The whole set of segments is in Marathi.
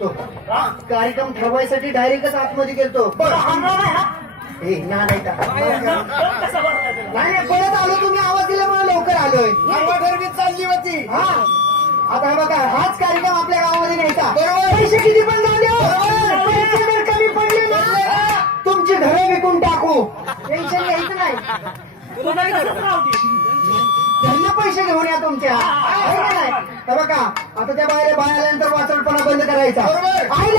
तो. कार्यक्रम ठरवायसाठी डायरेक्टच आतमध्ये गेलतो. ए ना नाही का? नाही नाही, परत आलो तुम्ही. आवाज दिल्यामुळे लवकर आलोय. ठरवीत चालली होती. हा. आता हे बघा हाच कार्यक्रम आपल्या गावामध्ये न्यायचा बरोबर. पैसे किती पण जर कमी पडले ना तुमची घरं विकून टाकू. टेन्शन घ्यायचं नाही. त्यांना पैसे घेऊन या तुमच्या. बघा आता त्या बाहेर बाहेर आल्यानंतर वाचडपणा बंद करायचा. आई.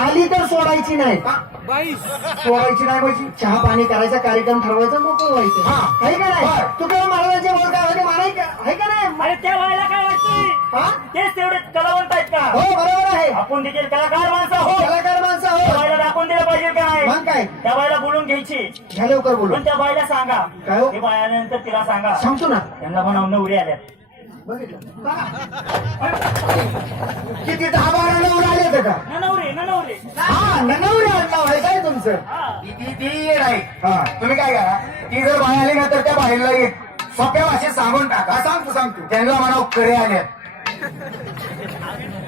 आली तर सोडायची नाही. सोडायची नाही म्हणजे चहा पाणी करायचा कार्यक्रम ठरवायचा मोकळं व्हायचं हा. आहे का नाही? बोल काय होते मानाय का आहे का नाही? अरे त्या बायला काय वाटतंय? हा? तेच तेवढे कलावंत आहेत हो का बरोबर आहे. आपण देखील कलाकार माणसं हो कलाकार माणसं हो बायला दाखवून दिलं पाहिजे काय मग काय? त्या बायला बोलून घ्यायची. घ्या लवकर बोलू पण त्या बायला सांगा. काय हो? ते बाय आल्यानंतर तिला सांगा. सांगतो ना. त्यांना म्हणा नवरी आल्यात बघितलं किती दहा बारा नवरे आले होते का? ना नवरी ना नवरी हा नवरे आडनाव आहे काय तुमचं. ती ती- ती ये नाही हा तुम्ही काय करा? ती जर बाहेर आली ना तर त्या बाहेरला एक सोप्या भाषेत सांगून टाका. सांगतो सांगतो. त्यांना म्हणाव करे आले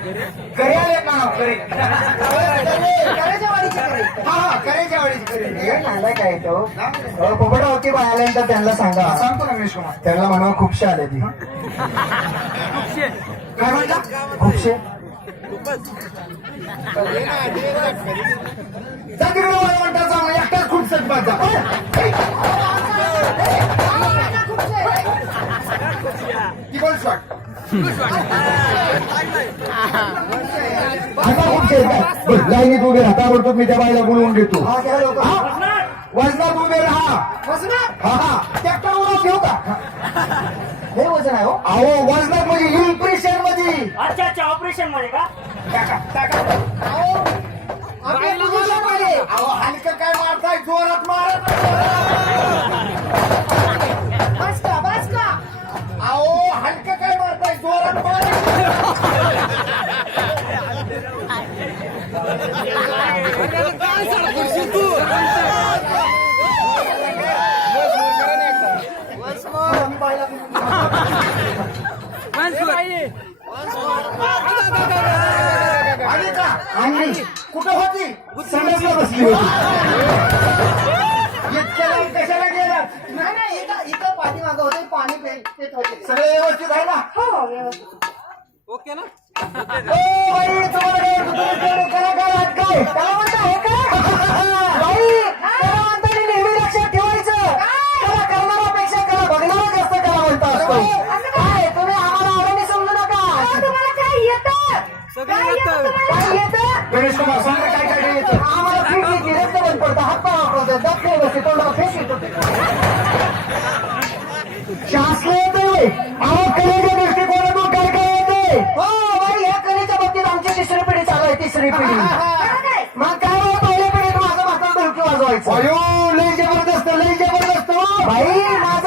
करे हा हा करेच्या वाडीची करे नाला काय? तो पोपटा होती बाय आल्यानंतर त्यांना सांगा. सांगतो ना गणेश कुमार. त्यांना म्हणा खूपशे आले ती. काय म्हणता खूपशे. एकटाच खूप सटपाचा लाईनीत उभे राहता बोलतो मी त्या बाईला बोलवून घेतो. हा? वजनात उभे राहा? हा हा. ट्रॅक्टर उभा ठेवू का हे वजन आहे हो. अहो वजनात म्हणजे इम्प्रेशनमध्ये. अच्छा अच्छा ऑपरेशनमध्ये का? टाका टाका. कुठं होती संडासला बसली होती कशाला गेला नाही इथं इथं पाणी मागं होते पाणी पे- होते सगळे व्यवस्थित आहे ना हो व्यवस्थित ओ बाई तुम्हाला काय वाटतं? तुम्ही तेवढे कलाकार आहात काय? त्याला म्हणता हे काय बाई त्याला म्हणताना नेहमी लक्षात ठेवायचं. त्याला करणारापेक्षा त्याला बघणारा जास्त कला म्हणता असतो. काय? तुम्ही आम्हाला अडाणी समजू नका. तुम्हाला काय येतं? काय येतं गणेश कुमार सांगा काय काय येतं? आम्हाला रक्त बंद पडतं. हात पाय वापरतात बसते तोंडाला फेक येतो शास्त्र येते अहो कलेच्या दृष्टिकोनातून काय काय येते हो बाई ह्या कलेच्या बाबतीत आमची तिसरी पिढी तिसरी पिढी मग काय हो पहिल्या पिढीत माझं म्हातार ढोलकी वाजवायचं अयो लय जबरदस्त लय जबरदस्त हो. बाई माझं